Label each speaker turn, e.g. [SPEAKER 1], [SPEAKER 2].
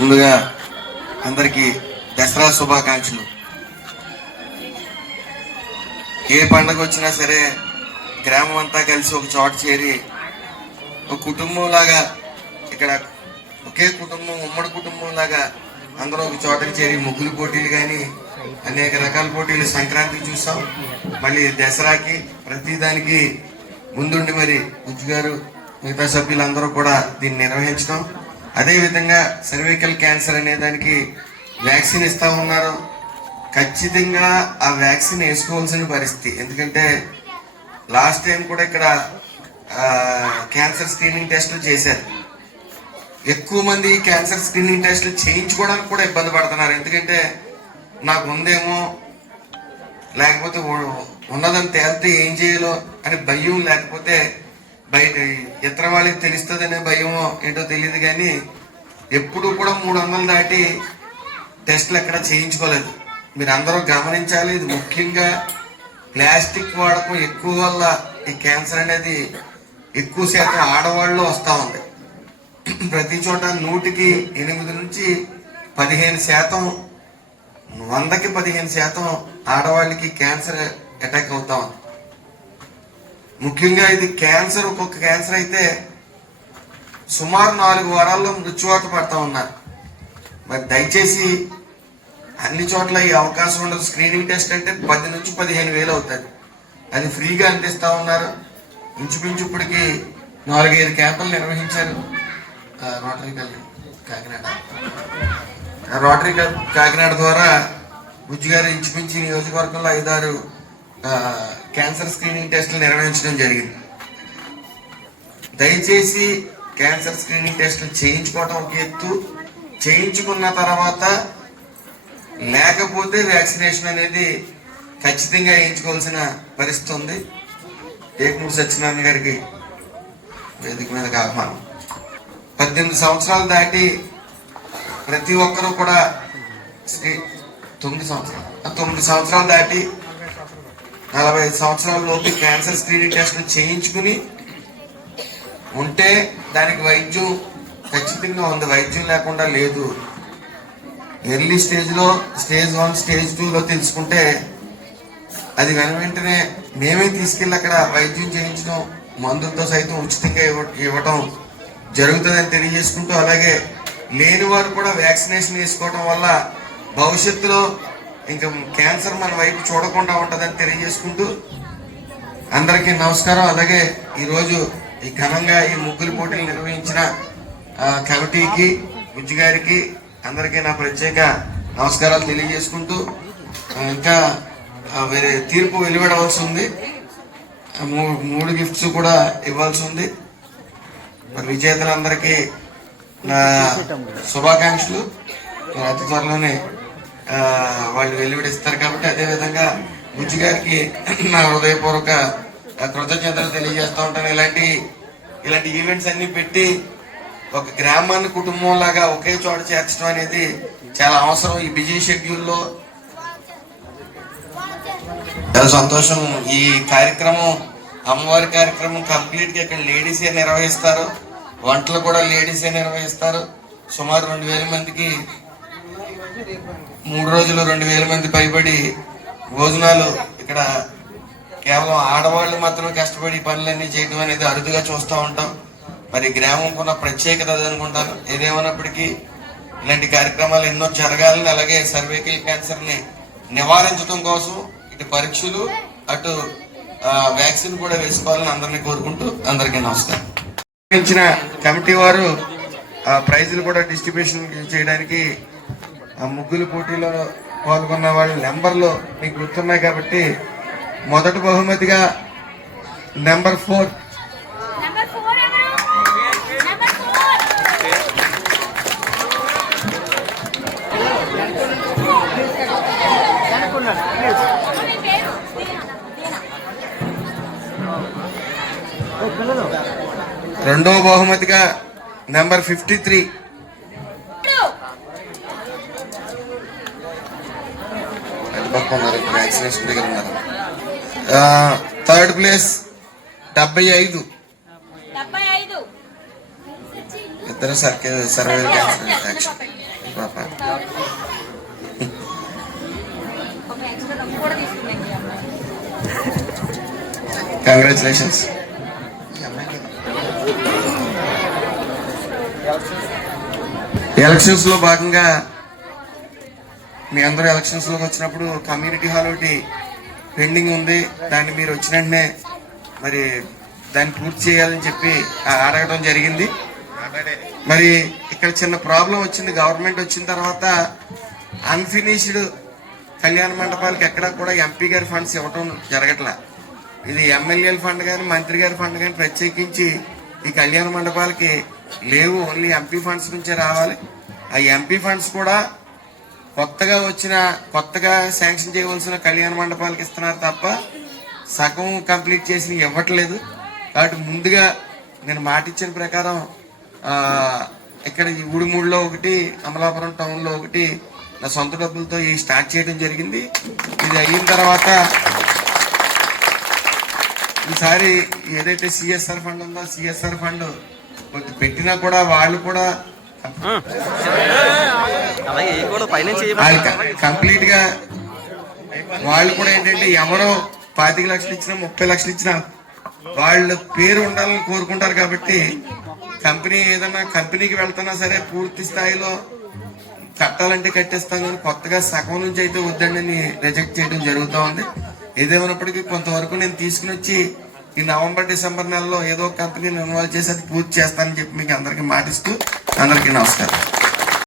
[SPEAKER 1] ముందుగా అందరికీ దసరా శుభాకాంక్షలు. ఏ పండగ వచ్చినా సరే గ్రామం అంతా కలిసి ఒక చోట చేరి ఒక కుటుంబం లాగా ఇక్కడ ఒకే కుటుంబం ఉమ్మడి కుటుంబం లాగా అందరూ ఒక చోటకి చేరి ముగ్గులు పోటీలు కానీ అనేక రకాల పోటీలు సంక్రాంతికి చూసాం. మళ్ళీ దసరాకి ప్రతిదానికి ముందుండి మరి బుజ్జు గారు మిగతా సభ్యులందరూ కూడా దీన్ని నిర్వహించడం. అదేవిధంగా సర్వికల్ క్యాన్సర్ అనే దానికి వ్యాక్సిన్ ఇస్తా ఉన్నారు. ఖచ్చితంగా ఆ వ్యాక్సిన్ వేసుకోవాల్సిన పరిస్థితి. ఎందుకంటే లాస్ట్ టైం కూడా ఇక్కడ క్యాన్సర్ స్క్రీనింగ్ టెస్టులు చేశారు. ఎక్కువ మంది క్యాన్సర్ స్క్రీనింగ్ టెస్టులు చేయించుకోవడానికి కూడా ఇబ్బంది పడుతున్నారు. ఎందుకంటే నాకు ఉందేమో లేకపోతే ఉన్నదని తేలితే ఏం చేయాలో అని భయం లేకపోతే బయట ఇతర వాళ్ళకి తెలుస్తుందనే భయమో ఏంటో తెలియదు కానీ ఎప్పుడు కూడా మూడు వందలు దాటి టెస్టులు ఎక్కడ చేయించుకోలేదు. మీరు అందరూ గమనించాలి ఇది ముఖ్యంగా ప్లాస్టిక్ వాడకం ఎక్కువ వల్ల ఈ క్యాన్సర్ అనేది ఎక్కువ శాతం ఆడవాళ్ళు వస్తూ ఉంది. ప్రతి చోట నూటికి ఎనిమిది నుంచి పదిహేను శాతం వందకి పదిహేను శాతం ఆడవాళ్ళకి క్యాన్సర్ అటాక్ అవుతా ఉంది. ముఖ్యంగా ఇది క్యాన్సర్ ఒక్కొక్క క్యాన్సర్ అయితే సుమారు నాలుగు వారాల్లో మృత్యువాత పడతా ఉన్నారు. మరి దయచేసి అన్ని చోట్ల ఈ అవకాశం ఉండదు. స్క్రీనింగ్ టెస్ట్ అంటే పది నుంచి పదిహేను వేలు అవుతుంది అది ఫ్రీగా అందిస్తూ ఉన్నారు. ఇంచుమించు ఇప్పటికి నాలుగైదు క్యాంపులు నిర్వహించారు. రోటరీ కల్ కాకినాడ. రోటరీ కల్ కాకినాడ ద్వారా బుజ్జిగారు ఇంచుమించి నియోజకవర్గంలో ఐదారు క్యాన్సర్ స్క్రీనింగ్ టెస్టులు నిర్వహించడం జరిగింది. దయచేసి క్యాన్సర్ స్క్రీనింగ్ టెస్టులు చేయించుకోవడం ఒక ఎత్తు. చేయించుకున్న తర్వాత లేకపోతే వ్యాక్సినేషన్ అనేది ఖచ్చితంగా వేయించుకోవాల్సిన పరిస్థితి ఉంది. ఏకమూడి సత్యనారాయణ గారికి వేదిక మీదకి ఆహ్వానం. పద్దెనిమిది సంవత్సరాలు దాటి ప్రతి ఒక్కరూ కూడా తొమ్మిది సంవత్సరాలు. తొమ్మిది సంవత్సరాలు దాటి నలభై ఐదు సంవత్సరాల లోపు క్యాన్సర్ స్క్రీనింగ్ టెస్ట్ చేయించుకుని ఉంటే దానికి వైద్యం ఖచ్చితంగా ఉంది. వైద్యం లేకుండా లేదు. ఎర్లీ స్టేజ్లో స్టేజ్ వన్ స్టేజ్ టూలో తెలుసుకుంటే అది వెన వెంటనే మేమే తీసుకెళ్ళి అక్కడ వైద్యం చేయించడం మందులతో సైతం ఉచితంగా ఇవ్వ- ఇవ్వటం జరుగుతుందని తెలియజేసుకుంటూ అలాగే లేని వారు కూడా వ్యాక్సినేషన్ వేసుకోవడం వల్ల భవిష్యత్తులో ఇంకా క్యాన్సర్ మన వైపు చూడకుండా ఉంటుందని తెలియజేసుకుంటూ అందరికీ నమస్కారం. అలాగే ఈరోజు ఈ ఘనంగా ఈ ముగ్గులు పోటీలు నిర్వహించిన కమిటీకి బుజ్జి గారికి అందరికీ నా ప్రత్యేక నమస్కారాలు తెలియజేసుకుంటూ ఇంకా వేరే తీర్పు వెలువడవలసి ఉంది. మూడు గిఫ్ట్స్ కూడా ఇవ్వాల్సి ఉంది. మరి విజేతలందరికీ నా శుభాకాంక్షలు. అతి త్వరలోనే వాళ్ళు వెలువడిస్తారు కాబట్టి అదేవిధంగా బుజ్జి గారికి నా హృదయపూర్వక కృతజ్ఞతలు తెలియజేస్తూ ఉంటాను. ఇలాంటి ఇలాంటి ఈవెంట్స్ అన్ని పెట్టి ఒక గ్రామాన్ని కుటుంబం లాగా ఒకే చోట చేర్చడం అనేది చాలా అవసరం. ఈ బిజీ షెడ్యూల్లో చాలా సంతోషం. ఈ కార్యక్రమం అమ్మవారి కార్యక్రమం కంప్లీట్గా ఇక్కడ లేడీసే నిర్వహిస్తారు. వంటలు కూడా లేడీసే నిర్వహిస్తారు. సుమారు రెండు వేల మందికి మూడు రోజులు రెండు వేల మంది పైబడి భోజనాలు ఇక్కడ కేవలం ఆడవాళ్ళు మాత్రమే కష్టపడి పనులన్నీ చేయడం అనేది అరుదుగా చూస్తూ ఉంటాం. మరి గ్రామంకున్న ప్రత్యేకత అనుకుంటాను. ఏదేమన్నప్పటికీ ఇలాంటి కార్యక్రమాలు ఎన్నో జరగాలని అలాగే సర్వైకల్ క్యాన్సర్ని నివారించడం కోసం ఇటు పరీక్షలు అటు వ్యాక్సిన్ కూడా వేసుకోవాలని అందరినీ కోరుకుంటూ అందరికీ నమస్కారం. ఇచ్చిన కమిటీ వారు ప్రైజులు కూడా డిస్ట్రిబ్యూషన్ చేయడానికి ఆ ముగ్గులు పోటీలో పాల్గొన్న వాళ్ళ నెంబర్లు మీకు గుర్తున్నాయి కాబట్టి మొదటి బహుమతిగా నెంబర్ ఫోర్.
[SPEAKER 2] నెంబర్ ఫోర్ ఎవరు నెంబర్ ఫోర్! మీ
[SPEAKER 1] ఫిఫ్టీ త్రీ వ్యాక్సినేషన్ దగ్గర ఉన్నారు. థర్డ్ ప్లేస్ డెబ్బై ఐదు. ఇద్దరు సర్కే సర్వే క్యాన్సర్ పాప. కంగ్రాచులేషన్స్ ఎలక్షన్స్లో భాగంగా మీ అందరూ ఎలక్షన్స్లోకి వచ్చినప్పుడు కమ్యూనిటీ హాల్ ఒకటి పెండింగ్ ఉంది. దాన్ని మీరు వచ్చిన వెంటనే మరి దాన్ని పూర్తి చేయాలని చెప్పి అడగడం జరిగింది. మరి ఇక్కడ చిన్న ప్రాబ్లం వచ్చింది. గవర్నమెంట్ వచ్చిన తర్వాత అన్ఫినిష్డ్ కళ్యాణ మండపాలకి ఎక్కడా కూడా ఎంపీ గారి ఫండ్స్ ఇవ్వటం జరగట్లా. ఇది ఎమ్మెల్యేల ఫండ్ కానీ మంత్రి గారి ఫండ్ కానీ ప్రత్యేకించి ఈ కళ్యాణ మండపాలకి లేవు. ఓన్లీ ఎంపీ ఫండ్స్ నుంచే రావాలి. ఆ ఎంపీ ఫండ్స్ కూడా కొత్తగా వచ్చిన కొత్తగా శాంక్షన్ చేయవలసిన కళ్యాణ మండపాలకు ఇస్తున్నారు తప్ప సగం కంప్లీట్ చేసి ఇవ్వట్లేదు. కాబట్టి ముందుగా నేను మాట ఇచ్చిన ప్రకారం ఇక్కడ ఈ ఊడిమూడిలో ఒకటి అమలాపురం టౌన్లో ఒకటి నా సొంత డబ్బులతో ఈ స్టార్ట్ చేయడం జరిగింది. ఇది అయిన తర్వాత ఈసారి ఏదైతే సిఎస్ఆర్ ఫండ్ ఉందో సిఎస్ఆర్ ఫండ్ కొద్ది పెట్టినా కూడా వాళ్ళు కూడా వాళ్ళు కంప్లీట్గా వాళ్ళు కూడా ఏంటంటే ఎవరో పాతిక లక్షలు ఇచ్చినా ముప్పై లక్షలు ఇచ్చినా వాళ్ళ పేరు ఉండాలని కోరుకుంటారు కాబట్టి కంపెనీ ఏదైనా కంపెనీకి వెళ్తున్నా సరే పూర్తి స్థాయిలో కట్టాలంటే కట్టేస్తాం కానీ కొత్తగా సగం నుంచి అయితే వద్దండి రిజెక్ట్ చేయడం జరుగుతూ ఉంది. ఏదేమైనప్పటికీ కొంతవరకు నేను తీసుకుని వచ్చి ఈ నవంబర్ డిసెంబర్ నెలలో ఏదో కంపెనీని ఇన్వాల్వ్ చేసి అది పూర్తి చేస్తానని చెప్పి మీకు అందరికీ మాటిస్తూ అందరికీ నమస్కారం.